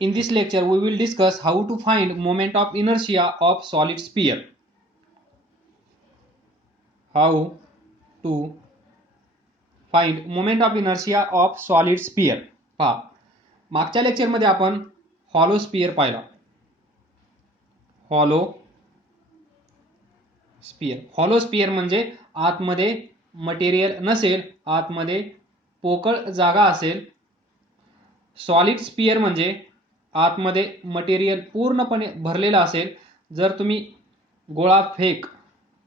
In this lecture, we will discuss how to find moment of inertia of solid sphere. How to find moment of inertia of solid sphere. पहा, मागच्या लेक्चरमध्ये आपण hollow sphere पाहिला. Hollow sphere म्हणजे आतमध्ये material नसेल, आतमध्ये पोकळ जागा असेल. सॉलिड स्पियर म्हणजे आतमध्ये मटेरियल पूर्णपणे भरलेला असेल. जर तुम्ही गोळा फेक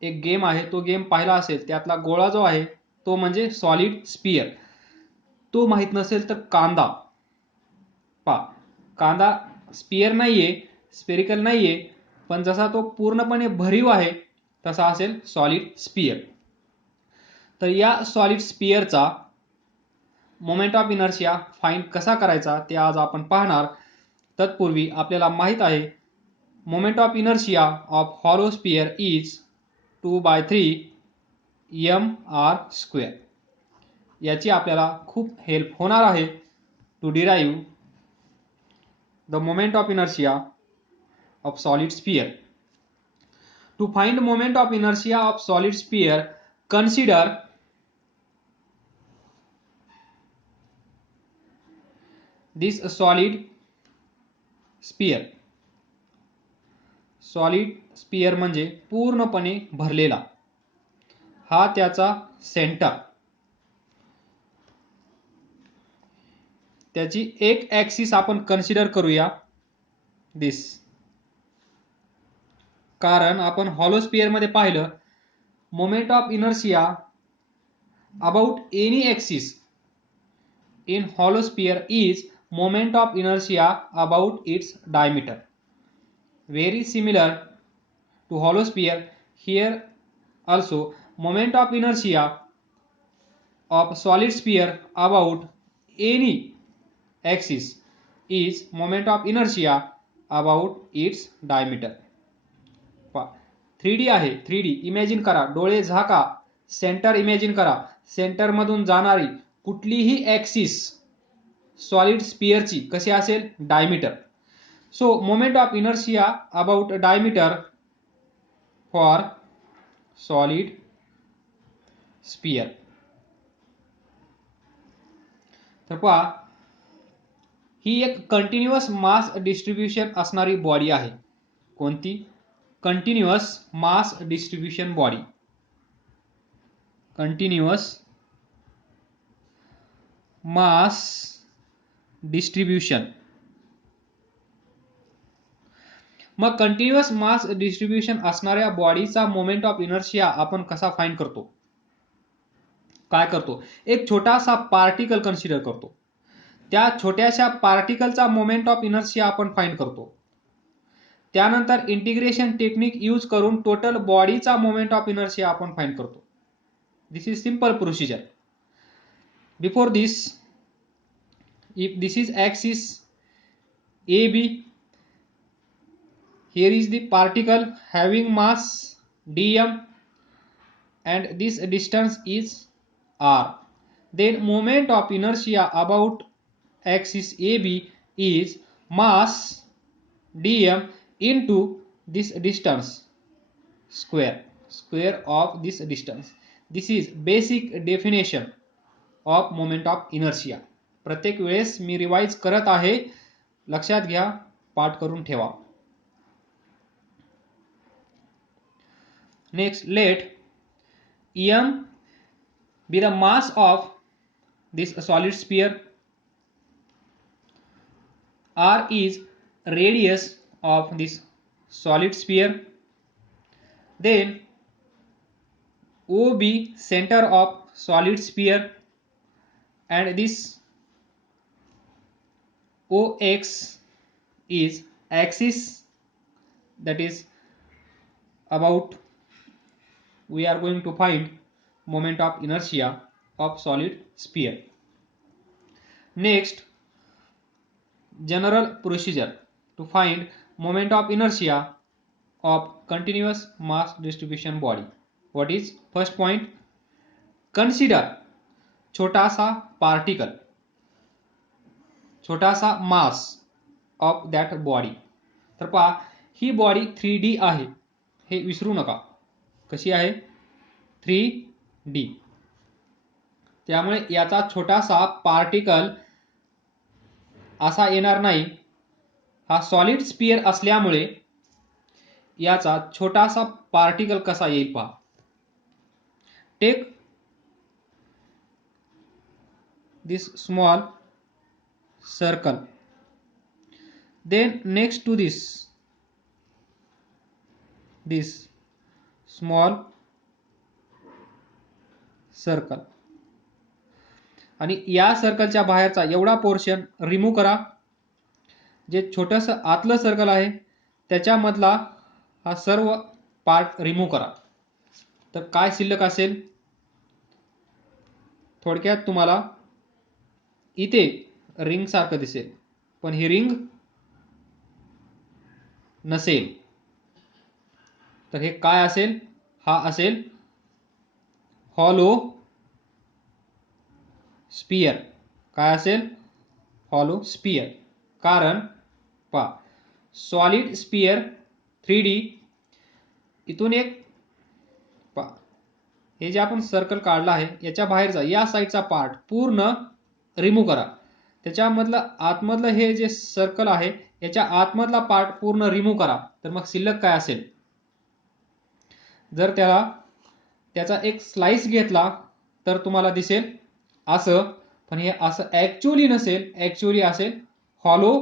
एक गेम आहे तो गेम पाहिला असेल, त्यातला गोळा जो आहे तो म्हणजे सॉलिड स्पियर. तो माहित नसेल तर कांदा पहा, कांदा स्पियर नाहीये, स्पेरिकल नाहीये, पण जसा तो पूर्णपणे भरीव आहे तसा असेल सॉलिड स्पियर. तर या सॉलिड स्पियरचा मोमेंट ऑफ इनर्शिया फाइंड कसा करायचा ते आज आपण पाहणार. तत्पूर्वी आपल्याला माहित आहे moment of inertia of hollow sphere is 2/3 mr². याची आपल्याला खूप हेल्प होणार आहे to derive the moment of inertia of solid sphere. To find moment of inertia of solid sphere, consider this solid sphere. Solid sphere म्हणजे पूर्णपणे भरलेला. हा त्याचा सेंटर. त्याची एक ऍक्सिस आपण कन्सिडर करूया दिस. कारण आपण हॉलो स्पियर मध्ये पाहिलं moment of inertia about any axis in hollow sphere is moment of inertia about its diameter. Very similar to hollow sphere, here also moment of inertia of solid sphere about any axis is moment of inertia about its diameter. 3D आहे. 3D imagine करा, डोळे झाका, centre imagine करा. Centre मधून जाणारी कुठलीही axis solid स्पियरची कशी असेल, diameter. So moment of inertia about diameter for solid sphere. तर पहा, ही एक कंटिन्युअस मास डिस्ट्रीब्यूशन असणारी बॉडी आहे. कोणती? Continuous mass distribution body. Continuous mass distribution. मग कंटिन्युअस मास डिस्ट्रीब्यूशन असणाऱ्या बॉडीचा मोमेंट ऑफ इनर्शिया आपण कसा फाइंड करतो? काय करतो? एक छोटासा पार्टिकल कन्सिडर करतो. त्या छोट्याशा पार्टिकलचा मोमेंट ऑफ इनर्शिया आपण फाइंड करतो. त्यानंतर इंटिग्रेशन टेक्निक यूज करून टोटल बॉडीचा मोमेंट ऑफ इनर्शिया आपण फाइंड करतो. This is simple procedure. Before this, if this is axis AB, here is the particle having mass dm and this distance is r. Then moment of inertia about axis AB is mass dm into this distance square of this distance. This is basic definition of moment of inertia. प्रत्येक वेळेस मी revise करत आहे, लक्षात घ्या, पाठ करून ठेवा. Next, let m be the mass of this solid sphere, r is radius of this solid sphere, then OB center of solid sphere, and this OX is axis, that is about we are going to find moment of inertia of solid sphere. Next, general procedure to find moment of inertia of continuous mass distribution body. What is first point? Consider छोटासा particle, छोटासा mass of that body. तर पहा, ही body 3D आहे हे विसरू नका. कशी आहे? 3D. त्यामुळे याचा छोटासा पार्टिकल असा येणार नाही. हा सॉलिड स्पियर असल्यामुळे याचा छोटासा पार्टिकल कसा येईल पहा. Take this small circle, then next to this small circle, आणि या सर्कलच्या बाहेरचा एवढा पोर्शन रिमूव्ह करा. जे छोटस आतलं सर्कल आहे त्याच्यामधला हा सर्व पार्ट रिमूव्ह करा. तर काय शिल्लक असेल? थोडक्यात तुम्हाला इथे रिंग सारखं दिसेल, पण ही रिंग नसेल. तर हे काय असेल? हा असेल हॉलो स्पियर. काय असेल? Hollow sphere. कारण पहा, सॉलिड स्पियर 3D, इथून एक पहा, हे जे आपण सर्कल काढला आहे याच्या बाहेरचा या साईडचा पार्ट पूर्ण रिमूव्ह करा. त्याच्यामधलं आतमधलं हे जे सर्कल आहे याच्या आतमधला पार्ट पूर्ण रिमूव्ह करा. तर मग शिल्लक काय असेल? जर त्याचा एक स्लाइस घेतला तर तुम्हाला दिसेल असं, पण हे असं ऍक्च्युअली नसेल. ऍक्च्युअली असेल hollow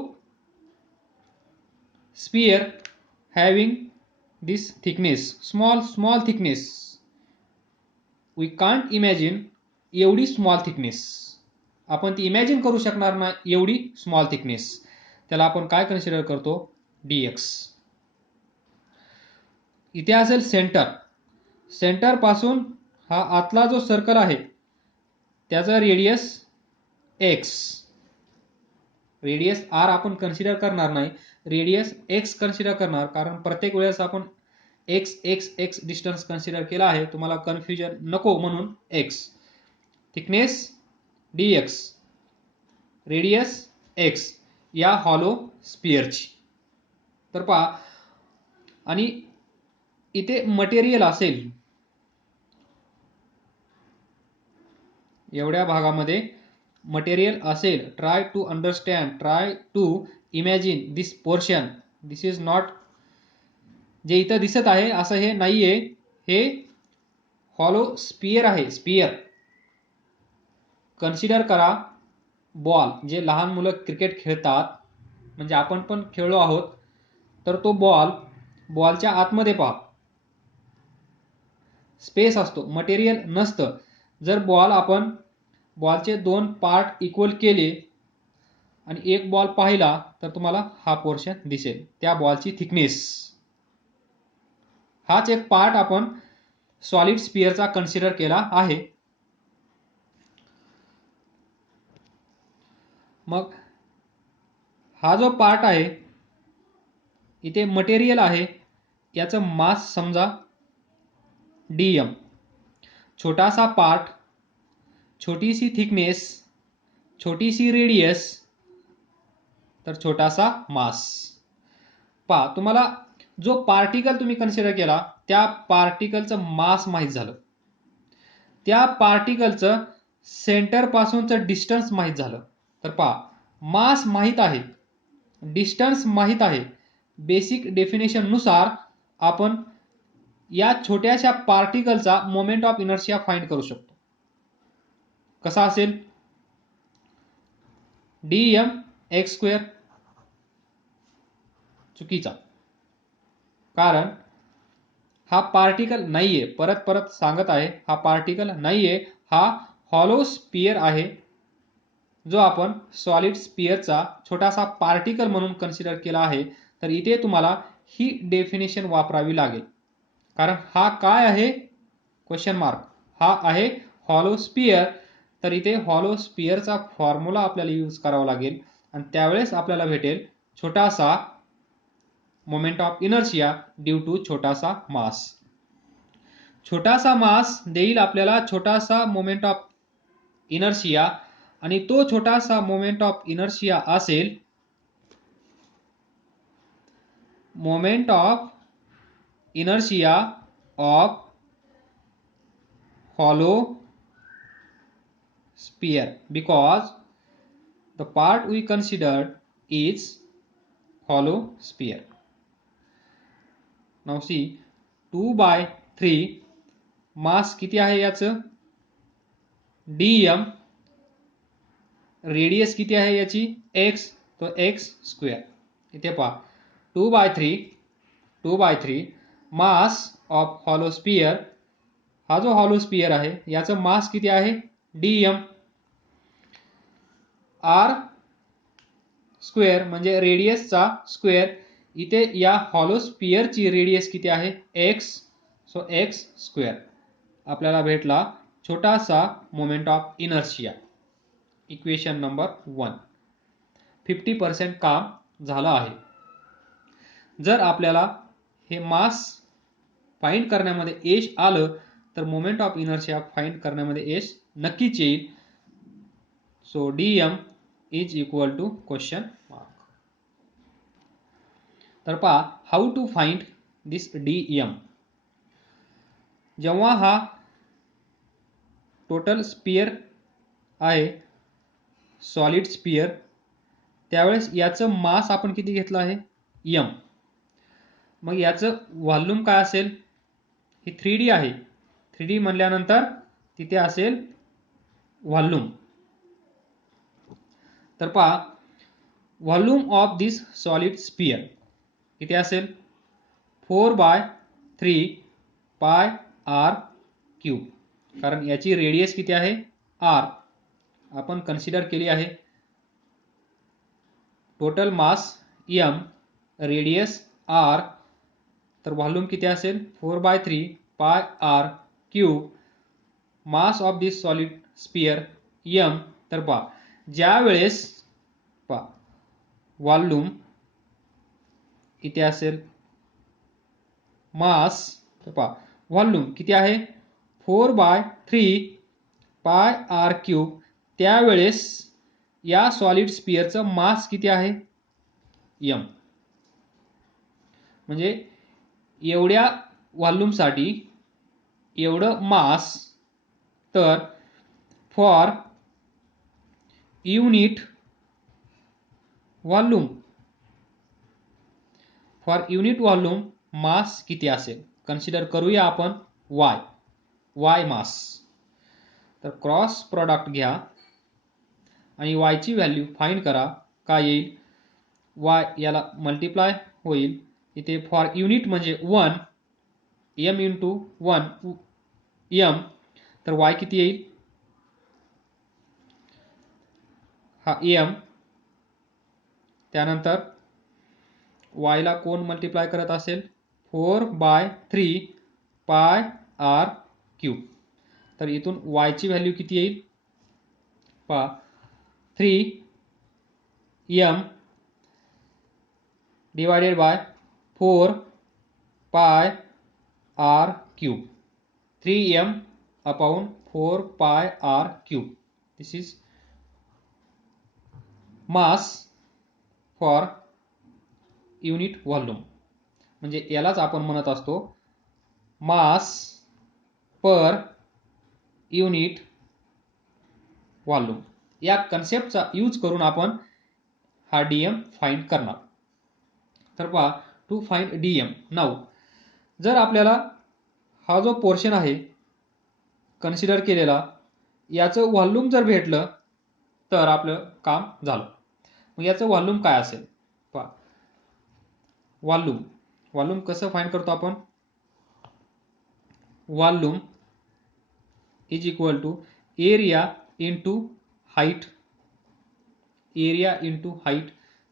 sphere having this thickness, small thickness. We can't imagine एवढी स्मॉल थिकनेस. आपण ती इमॅजिन करू शकणार नाही एवढी स्मॉल थिकनेस. त्याला आपण काय कन्सिडर करतो? dx. इथे असेल सेंटर. सेंटर पासून हा आतला जो सर्कल आहे त्याचा रेडियस x. रेडियस r आपण कन्सिडर करणार नाही, रेडियस x कन्सिडर करणार. कारण प्रत्येक वेळेस आपण x x x distance consider केला आहे, तुम्हाला कन्फ्युजन नको म्हणून x. Thickness dx, radius x या हॉलो स्पियरची. तर पहा, आणि इथे मटेरियल असेल एवढ्या भागामध्ये मटेरियल असेल. Try to understand, try to imagine this portion. This is not, जे इथं दिसत आहे असं हे नाहीये. हे हॉलो स्पियर आहे. स्पियर कन्सिडर करा बॉल. जे लहान मुलं क्रिकेट खेळतात, म्हणजे आपण पण खेळलो आहोत. तर तो बॉलच्या आतमध्ये पहा स्पेस असतो, मटेरियल नसतं. जर आपण बॉलचे दोन पार्ट इक्वल केले आणि एक बॉल पाहिला तर तुम्हाला हा पोर्शन दिसेल, त्या बॉलची थिकनेस. हाच एक पार्ट आपण सॉलिड स्पियरचा कन्सिडर केला आहे. मग हा जो पार्ट आहे इथे मटेरियल आहे, याचं मास समजा dm. छोटासा पार्ट, छोटीशी थिकनेस, छोटीशी रेडियस, तर छोटासा मास. पहा, तुम्हाला जो पार्टिकल तुम्ही कन्सिडर केला त्या पार्टिकलचं मास माहित झालं, त्या पार्टिकलचं सेंटर पासूनचं डिस्टन्स माहित झालं. तर पहा, मास माहित आहे, डिस्टन्स माहित आहे. बेसिक डेफिनेशन नुसार आपण या छोट्याशा पार्टिकलचा मोमेंट ऑफ इनर्शिया फाइंड करू शकतो. कसा असेल? dm(x²). चुकीचा, कारण हा पार्टिकल नाहीये. परत सांगत आहे, हा पार्टिकल नाहीये. हा हॉलो स्पियर आहे, जो आपण सॉलिड स्पियरचा छोटासा पार्टिकल म्हणून कन्सिडर केला आहे. तर इथे तुम्हाला ही डेफिनेशन वापरावी लागेल. कारण हा काय आहे? Question mark. हा आहे हॉलो स्पियर. तर इथे हॉलो स्पियरचा फॉर्म्युला आपल्याला यूज करावा लागेल आणि त्यावेळेस आपल्याला भेटेल छोटासा moment of inertia due to छोटासा मास. छोटासा मास देईल आपल्याला छोटासा मोमेंट ऑफ इनर्शिया, आणि तो छोटासा मोमेंट ऑफ इनर्शिया असेल moment of inertia of hollow sphere because the part we considered is hollow sphere. Now see 2/3 मास किती आहे याचं dm, रेडियस किती आहे याची x, तो x स्क्वेअर. इथे पहा 2/3 मास ऑफ हॉलो स्पियर, हा जो हॉलो स्पियर आहे याचं मास किती आहे dm, r स्क्वेअर म्हणजे रेडियसचा स्क्वेअर. इथे या हॉलो स्पियरची रेडियस किती आहे x, सो x स्क्वेअर. आपल्याला भेटला छोटासा moment of inertia. Equation number 1. 50% काम झालं आहे. जर आपल्याला हे मास फाइंड करण्यामध्ये यश आलं तर मोमेंट ऑफ इनर्शिया फाइंड करण्यामध्ये यश नक्कीच येईल. So dm is equal to question mark. तर पहा how to find this dm. जेव्हा हा टोटल स्पियर आहे सॉलिड स्पियर त्यावेळेस याचं मास आपण किती घेतलं आहे m. मग याचं व्हॉल्यूम काय असेल, ही 3D आहे, 3D म्हणल्यानंतर तिथे असेल व्हॉल्यूम. तर पहा volume of this solid sphere किती असेल 4/3 पाय r क्यूब. कारण याची रेडियस किती आहे r, आपण कन्सिडर केली आहे. Total mass m, radius r, तर व्हॉल्यूम किती असेल 4/3 pi r cube. Mass of this solid sphere m. तर पहा ज्या वेळेस पहा व्हॉल्यूम इथे असेल मास, तर पहा व्हॉल्यूम किती आहे 4/3 पाय r क्यूब. त्यावेळेस या सॉलिड स्पियरचं मास किती आहे m. म्हणजे एवढ्या व्हॉल्यूमसाठी एवढं मास, तर फॉर युनिट व्हॉल्यूम मास किती असेल कन्सिडर करूया आपण y मास. तर क्रॉस प्रॉडक्ट घ्या आणि y ची व्हॅल्यू फाइंड करा. काय येईल y याला मल्टिप्लाय होईल. इथे फॉर युनिट म्हणजे 1 m इंटू 1 m, तर y किती येईल हा m. त्यानंतर y ला कोण मल्टिप्लाय करत असेल 4/3 पाय r क्यूब. तर इथून y ची व्हॅल्यू किती येईल पहा 3m डिवायडेड बाय 4 पाय r क्यूब. 3m अपॉन 4 पाय r cube. This is mass for unit volume. म्हणजे यालाच आपण म्हणत असतो मास पर युनिट व्हॉल्यूम. या कन्सेप्टचा यूज करून आपण हा dm फाइंड करणार. तर पहा टू फाइंड dm. नाउ जर आपल्याला हा जो पोर्शन आहे कन्सिडर केलेला याचं व्हॉल्यूम जर भेटलं तर आपलं काम झालं. मग याचं व्हॉल्यूम काय असेल पहा. व्हॉल्यूम कसं फाइंड करतो आपण, volume is equal to area into height.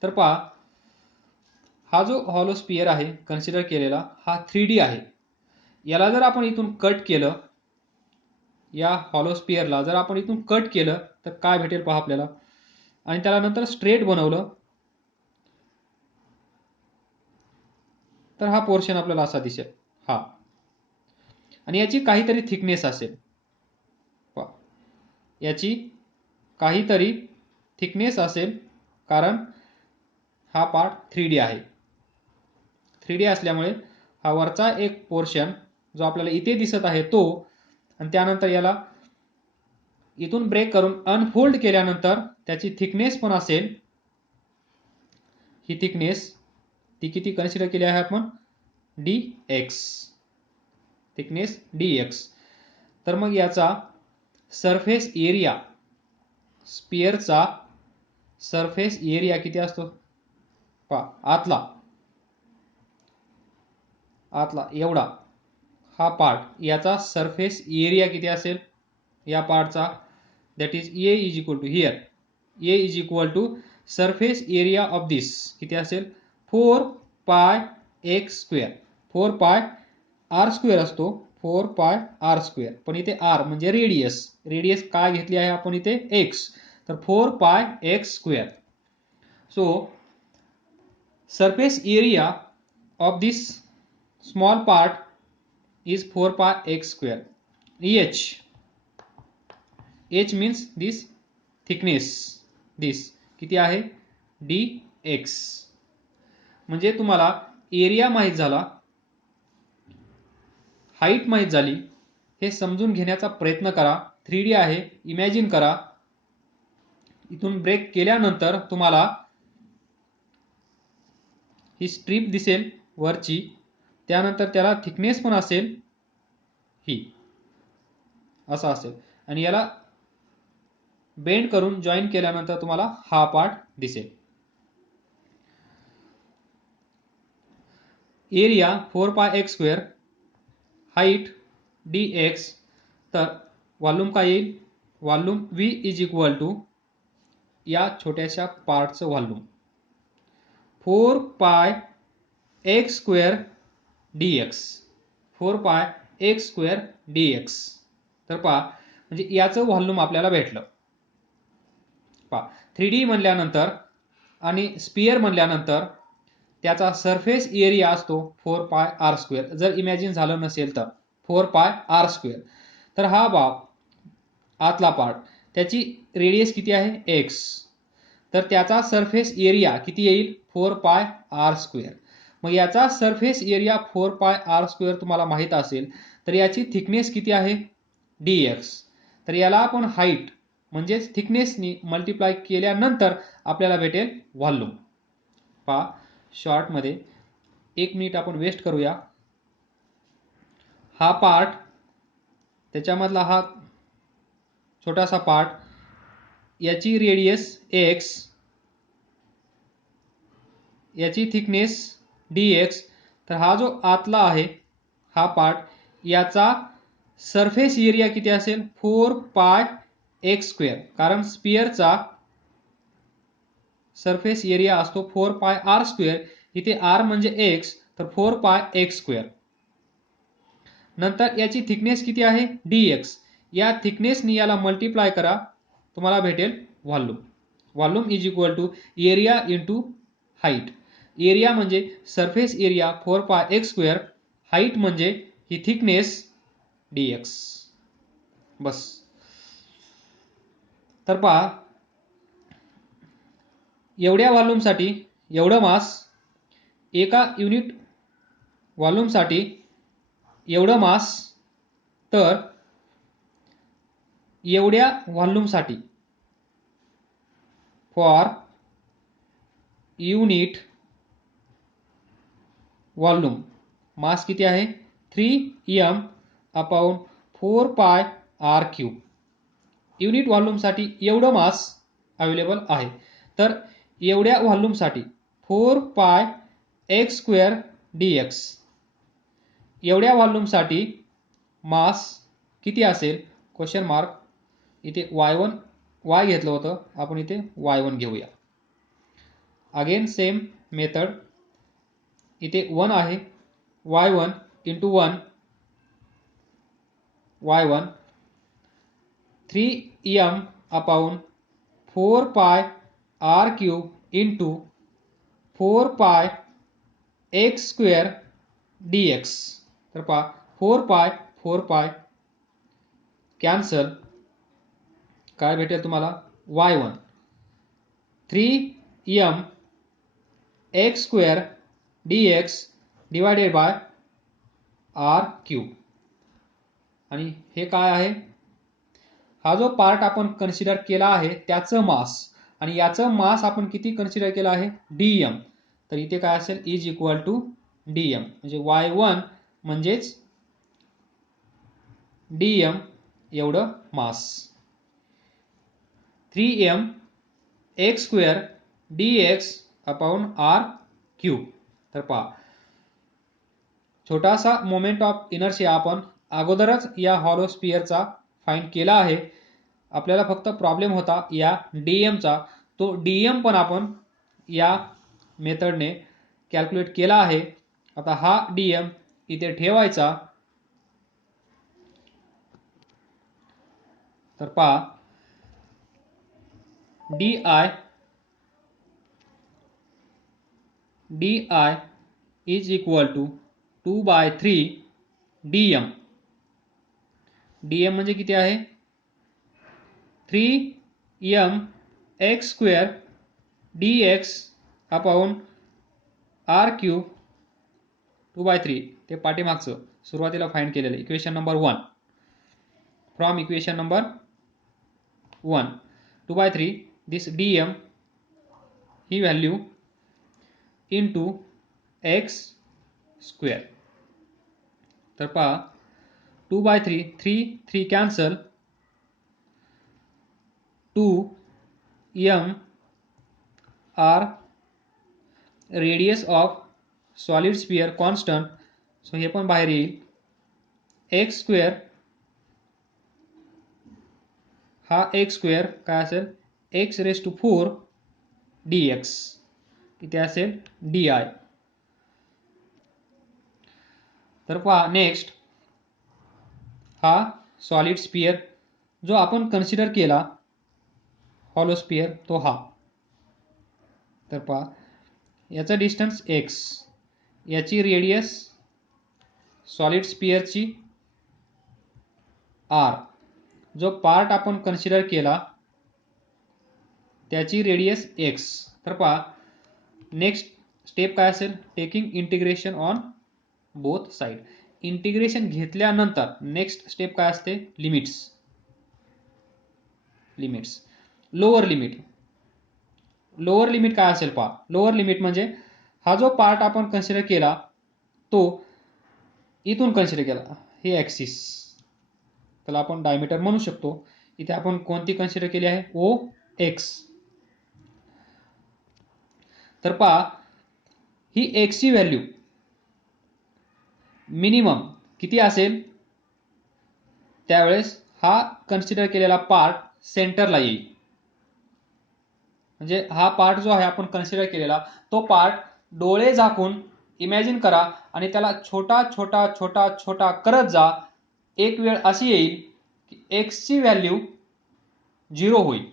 तर पहा हा जो हॉलो स्पियर आहे कन्सिडर केलेला हा 3D आहे. याला जर आपण इथून कट केलं, या हॉलो स्पियरला जर आपण इथून कट केलं तर काय भेटेल पहा आपल्याला. आणि त्याला नंतर स्ट्रेट बनवलं तर हा पोर्शन आपल्याला असा दिसेल हा. आणि याची काहीतरी थिकनेस असेल पहा, याची काहीतरी थिकनेस असेल कारण हा पार्ट 3D आहे. 3D असल्यामुळे हा वरचा एक पोर्शन जो आपल्याला इथे दिसत आहे तो, आणि त्यानंतर याला इथून ब्रेक करून अनफोल्ड केल्यानंतर त्याची थिकनेस पण असेल, ही थिकनेस ती किती कन्सिडर केली आहे आपण, dx, थिकनेस dx. तर मग याचा सरफेस एरिया, स्पियरचा सरफेस एरिया किती असतो पहा, आतला एवढा हा पार्ट, याचा सरफेस एरिया किती असेल या पार्टचा, that is A is equal to here, A is equal to surface area of this किती असेल 4 पाय एक्स स्क्वेअर. 4 पाय आर स्क्वेअर असतो, 4 पाय आर स्क्वेअर, पण इथे आर म्हणजे रेडियस, रेडियस काय घेतली आहे आपण इथे एक्स, तर 4 pi x square. So surface area of this small part is 4 pi x square. h means this thickness, this किती आहे dx. म्हणजे तुम्हाला एरिया माहित झाला, हाईट माहित झाली, हे समजून घेण्याचा प्रयत्न करा. 3D आहे, इमॅजिन करा. इथून ब्रेक केल्यानंतर तुम्हाला ही स्ट्रीप दिसेल वरची, त्यानंतर त्याला थिकनेस पण असेल ही असा असेल, आणि याला बेंड करून जॉईन केल्यानंतर तुम्हाला हा पार्ट दिसेल. Area 4 pi x square, height dx, तर व्हॉल्यूम काय येईल, volume v is equal to या छोट्याशा पार्टचं volume 4 pi x square dx, 4 pi x square dx. तर पहा, म्हणजे याचं व्हॉल्यूम आपल्याला भेटलं. पहा 3D म्हणल्यानंतर आणि स्पियर म्हणल्यानंतर त्याचा सरफेस एरिया असतो 4 पाय आर स्क्वेअर. जर इमॅजिन झालं नसेल तर 4 पाय आर स्क्वेअर, तर हा आतला पार्ट, त्याची रेडियस किती आहे x, तर त्याचा सरफेस एरिया किती येईल 4 पाय आर स्क्वेअर. मग याचा सरफेस एरिया 4 पाय आर स्क्वेअर तुम्हाला माहित असेल, तर याची थिकनेस किती आहे dx. तर याला आपण हाईट म्हणजेच थिकनेसनी मल्टिप्लाय केल्यानंतर आपल्याला भेटेल व्हॉल्यूम. पहा शॉर्टमध्ये 1 मिनिट आपण वेस्ट करूया. हा पार्ट, त्याच्यामधला हा छोटासा पार्ट, याची रेडियस x, याची थिकनेस dx. तर हा जो आतला आहे हा पार्ट, याचा सरफेस एरिया किती असेल 4 पाय एक्स स्क्वेअर, कारण स्पियरचा सरफेस एरिया असतो 4 पाय आर स्क्वेअर. इथे आर म्हणजे x, तर 4 पाय एक्स स्क्वेअर. नंतर याची थिकनेस किती आहे dx. या थिकनेसनी याला मल्टिप्लाय करा, तुम्हाला भेटेल volume. Volume is equal to area into height. Area म्हणजे surface area 4 pi x square, height म्हणजे ही थिकनेस dx. बस. तर पहा, एवढ्या व्हॉल्यूमसाठी एवढं मास, एका युनिट व्हॉल्यूमसाठी एवढं मास, तर एवढ्या व्हॉल्यूमसाठी फॉर युनिट व्हॉल्यूम मास किती आहे 3m अपॉन 4 पाय आर क्यूब. युनिट व्हॉल्यूमसाठी एवढं मास अवेलेबल आहे. तर एवढ्या व्हॉल्यूमसाठी 4 पाय एक्स स्क्वेअर dx, एवढ्या व्हॉल्यूमसाठी मास किती असेल क्वेश्चन मार्क. इथे y घेतलं होतं, आपण इथे y1 घेऊया. अगेन सेम मेथड, इथे 1 आहे, y1 into 1 y1, 3m upon 4 पाय R cube into 4 pi x square dx. तर पहा 4 पाय कॅन्सल, काय भेटेल तुम्हाला y1 3m x square dx divided by r cube. आणि हे काय आहे, हा जो पार्ट आपण कन्सिडर केला आहे त्याचं मास, आणि याचं मास आपण किती कन्सिडर केलं आहे, डीएम. तर इथे काय असेल, इज इक्वल टू डीएम, म्हणजे y1 म्हणजेच डीएम एवढं मास. 3m x square dx upon r cube. तर पहा, छोटासा मोमेंट ऑफ इनर्शिया आपण अगोदरच या हॉलो स्पियरचा फाइंड केला आहे. आपल्याला फक्त प्रॉब्लेम होता या डीएमचा. तो डीएम पण आपण या मेथडने कॅल्क्युलेट केला आहे. आता हा डीएम इथे ठेवायचा. तर पहा, d I is equal to 2/3 dm. Dm म्हणजे किती आहे, 3m x square dx upon r cube 2/3. ते पाठीमागचं सुरुवातीला फाइंड केलेलं equation number 1. From equation number 1, 2/3 this dm ही व्हॅल्यू इंटू x स्क्वेअर. तर पहा, 2/3 3 cancel, 2m r radius of solid sphere constant, so हे पण बाहेर येईल. एक्स स्क्वेअर, हा एक्स स्क्वेअर काय असेल, एक्स रेस टू 4 dx, इथे असेल डी आय. तर पहा नेक्स्ट, हा सॉलिड स्पियर जो आपण कन्सिडर केला हॉलो स्पियर तो हा. तर पहा, याचा डिस्टन्स x, याची रेडियस सॉलिड स्पियरची r, जो पार्ट आपण कन्सिडर केला त्याची रेडियस x. तर पहा नेक्स्ट स्टेप काय असेल, taking integration on both side. Integration घेतल्यानंतर नेक्स्ट स्टेप काय असते, limits. Lower limit. Lower limit काय असेल पहा, लोअर लिमिट म्हणजे हा जो पार्ट आपण कन्सिडर केला तो इथून कन्सिडर केला, हे ॲक्सिस, त्याला आपण डायमीटर म्हणू शकतो. इथे आपण कोणती कन्सिडर केली आहे, ओ एक्स. तर पहा, ही एक्स ची व्हॅल्यू मिनिमम किती असेल, त्यावेळेस हा कन्सिडर केलेला पार्ट सेंटरला येईल. म्हणजे हा पार्ट जो आहे आपण कन्सिडर केलेला तो पार्ट डोळे झाकून इमॅजिन करा आणि त्याला छोटा छोटा छोटा छोटा करत जा. एक वेळ अशी येईल की एक्स ची व्हॅल्यू 0 होईल.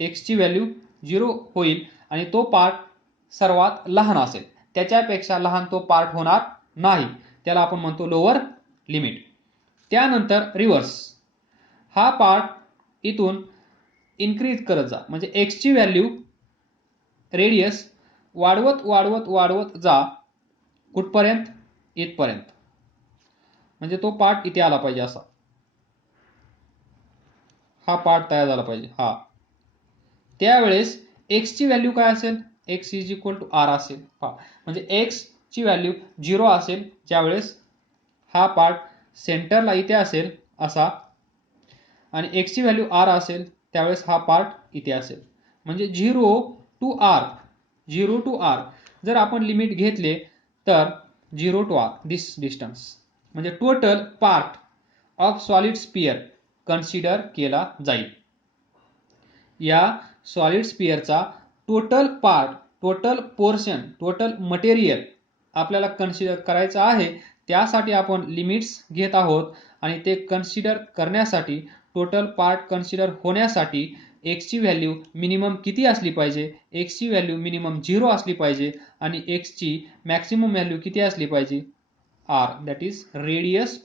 एक्स ची व्हॅल्यू 0 होईल आणि तो पार्ट सर्वात लहान असेल, त्याच्यापेक्षा लहान तो पार्ट होणार नाही. त्याला आपण म्हणतो लोअर लिमिट. त्यानंतर रिव्हर्स, हा पार्ट इथून इन्क्रीज करत जा, म्हणजे एक्स ची व्हॅल्यू रेडियस वाढवत वाढवत वाढवत जा, कुठपर्यंत, इथपर्यंत. म्हणजे तो पार्ट इथे आला पाहिजे, असा हा पार्ट तयार झाला पाहिजे हा. त्यावेळेस एक्स ची व्हॅल्यू काय असेल, x is equal to r असेल. म्हणजे एक्स ची व्हॅल्यू 0 असेल ज्यावेळेस हा पार्ट सेंटरला इथे असेल असा, आणि एक्स ची व्हॅल्यू आर असेल त्यावेळेस हा पार्ट इथे असेल. म्हणजे 0 टू आर, 0 टू आर जर आपण लिमिट घेतले तर 0 टू आर दिस डिस्टन्स, म्हणजे total part of solid sphere consider केला जाईल. या सॉलिड स्पियरचा total part, total portion, total material आपल्याला कन्सिडर करायचं आहे. त्यासाठी आपण लिमिट्स घेत आहोत आणि ते कन्सिडर करण्यासाठी, टोटल पार्ट कन्सिडर होण्यासाठी एक्स ची व्हॅल्यू मिनिमम किती असली पाहिजे, एक्स ची व्हॅल्यू मिनिमम 0 असली पाहिजे आणि एक्स ची मॅक्सिमम व्हॅल्यू किती असली पाहिजे, r, that is radius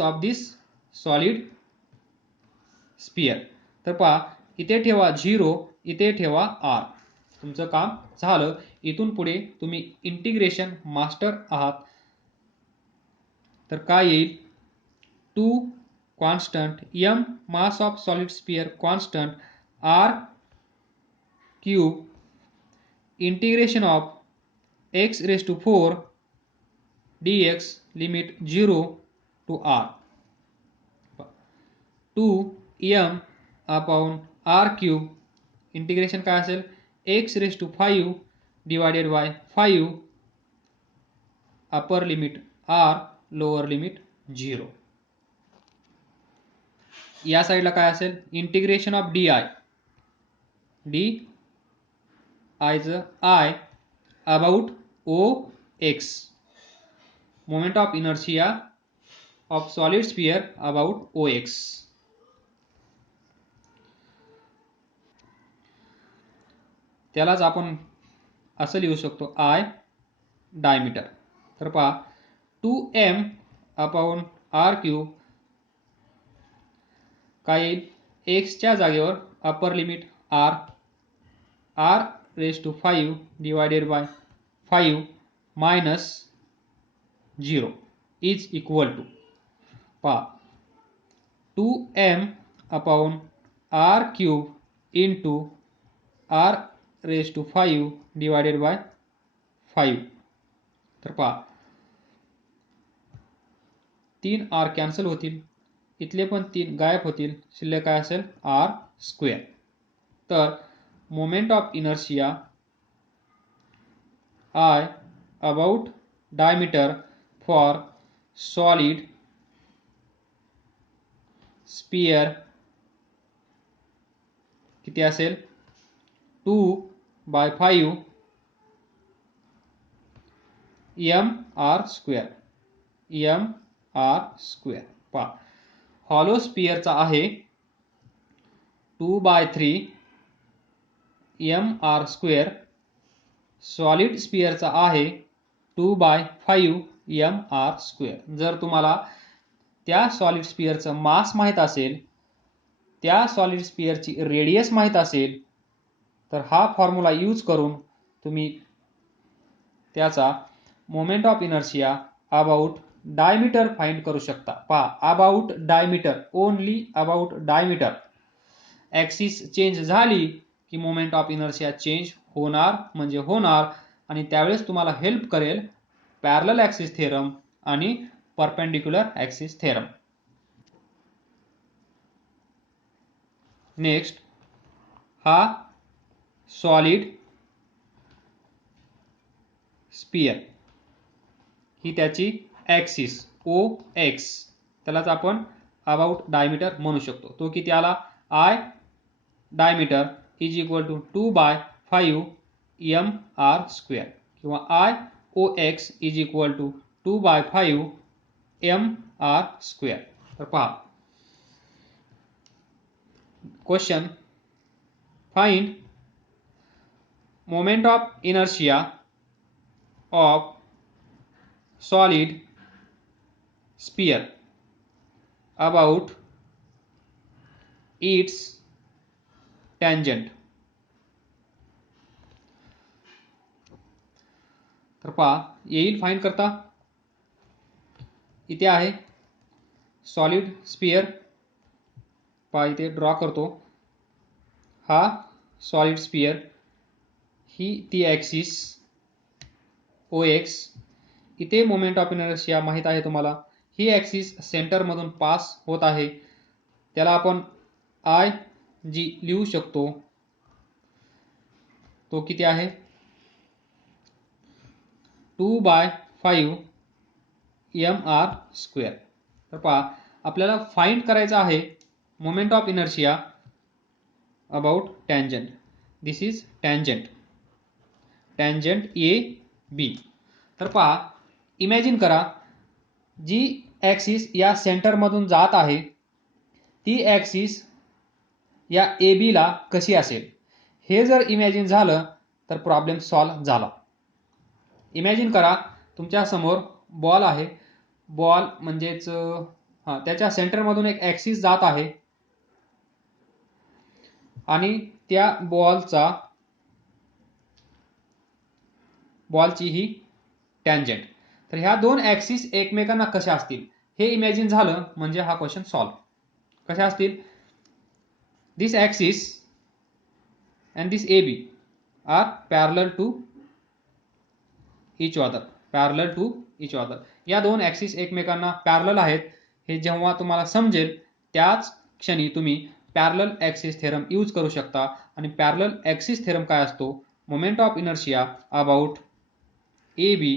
of this solid sphere. तर पहा, इथे ठेवा 0, इथे ठेवा आर. तुमचं काम झालं. इथून पुढे तुम्ही इंटिग्रेशन मास्टर आहात. तर काय येईल, 2 constant m mass of solid sphere constant r cube integration of x raised to 4 dx limit 0 to r 2m upon r cube integration काय असेल, x raised to 5 divided by 5 upper limit r lower limit 0. या साईडला काय असेल, integration of d च I about O x, moment of inertia of solid sphere about O x. त्यालाच आपण असं लिहू शकतो I डायमीटर. तर पहा 2m अपॉन r क्यूब काय येईल, x च्या जागेवर upper limit r raise to 5 divided by 5 minus 0 is equal to पहा 2m upon r cube into r raise to 5 divided by 5. तर पहा 3 r कॅन्सल होतील, इथले पण 3 गायब होतील, शिल्लक काय असेल r स्क्वेअर. तर moment of inertia I about diameter for solid sphere किती असेल, 2/5 mr स्क्वेअर पहा हॉलो स्पियरचा आहे 2/3 mr स्क्वेअर, सॉलिड स्पियरचा आहे 2/5 mr स्क्वेअर. जर तुम्हाला त्या सॉलिड स्पियरचं मास माहित असेल, त्या सॉलिड स्पियरची रेडियस माहित असेल, तर हा फॉर्म्युला यूज करून तुम्ही त्याचा moment of inertia about diameter find करू शकता. पहा about diameter, only about diameter. Axis change झाली की मोमेंट ऑफ इनर्शिया चेंज होणार म्हणजे होणार, आणि त्यावेळेस तुम्हाला हेल्प करेल पॅरलल ॲक्सिस थेरम आणि परपेंडिक्युलर ॲक्सिस थेरम. नेक्स्ट, हा सॉलिड स्पियर ही त्याची ॲक्सिस ओ एक्स, त्यालाच आपण अबाउट डायमीटर म्हणू शकतो. तो किती आला, I diameter is equal to 2/5 mr square, किंवा IOX is equal to 2/5 mr square. तर पहा question, find moment of inertia of solid sphere about its tangent. तर पहा येईल फाइंड करता, इथे आहे सॉलिड स्पियर, पहा इथे ड्रॉ करतो, हा सॉलिड स्पियर, ही ती ॲक्सिस ओ एक्स, इथे मोमेंट ऑफ इनर्शिया माहित आहे तुम्हाला, ही ॲक्सिस सेंटरमधून पास होत आहे, त्याला आपण I जी लिहू शकतो, तो किती आहे 2/5 mr स्क्वेअर. तर पहा आपल्याला फाइंड करायचं आहे moment of inertia about tangent. This is tangent A B. तर पहा इमॅजिन करा, जी ॲक्सिस या सेंटरमधून जात आहे ती ॲक्सिस या ए बीला कशी असेल, हे जर इमॅजिन झालं तर प्रॉब्लेम सॉल्व झाला. इमॅजिन करा तुमच्या समोर बॉल आहे, बॉल म्हणजेच त्याच्या सेंटरमधून एक ॲक्सिस जात आहे, आणि त्या बॉलचा बॉलची ही टँजंट. तर ह्या दोन ॲक्सिस एकमेकांना कशा असतील हे इमॅजिन झालं म्हणजे हा क्वेश्चन सॉल्व्ह. कशा असतील? दिस axis and this AB are parallel to each other. या दोन ॲक्सिस एकमेकांना पॅरलल आहेत हे जेव्हा तुम्हाला समजेल त्याच क्षणी तुम्ही पॅरलल ॲक्सिस थेरम यूज करू शकता. आणि पॅरलल ॲक्सिस थेरम काय असतो? Moment of inertia about AB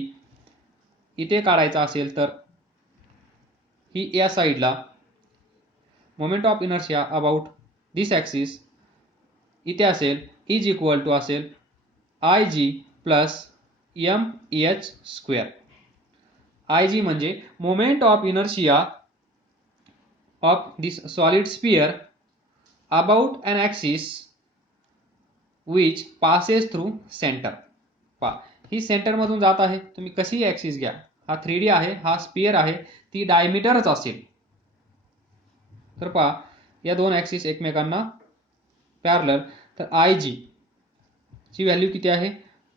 इथे काढायचा असेल तर ही या साईडला moment of inertia about this axis इथे असेल इज इक्वल टू असेल IG plus mh square. IG म्हणजे moment of inertia of this solid sphere about an axis which passes through centre. ही सेंटर मधून जात आहे. तुम्ही कशी ॲक्सिस घ्या, हा 3D आहे, हा स्पियर आहे, ती डायमीटरच असेल. तर पहा या दोन ॲक्सिस एकमेकांना पॅरलल. तर IG ची व्हॅल्यू किती आहे?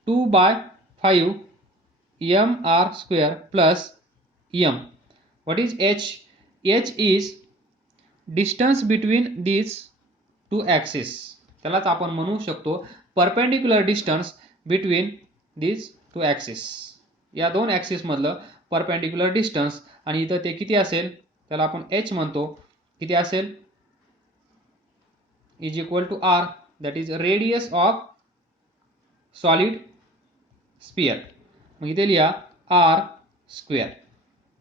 2/5 mr square plus m. What is h? h is distance between these two axis. त्यालाच आपण म्हणू शकतो perpendicular distance between these two axis. या दोन ॲक्सिस मधलं परपेंडिक्युलर डिस्टन्स. आणि इथं ते किती असेल? त्याला आपण h म्हणतो. किती असेल? Is equal to r, that is radius of solid sphere. मग इथे लिहा r स्क्वेअर.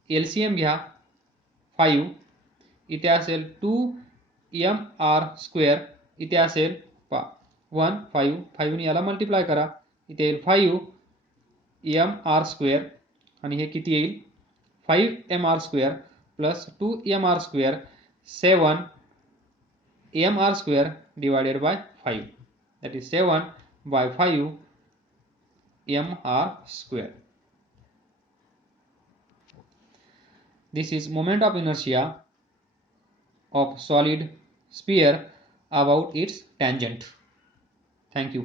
LCM घ्या 5. इथे असेल 2mr स्क्वेअर. इथे असेल 1 5 ने याला मल्टिप्लाय करा. इथे येईल 5mr स्क्वेअर आणि हे किती येईल? 5mr square plus 2mr square 7mr square divided by 5. That is 7/5 mr square. This is moment of inertia of solid sphere about its tangent. Thank you.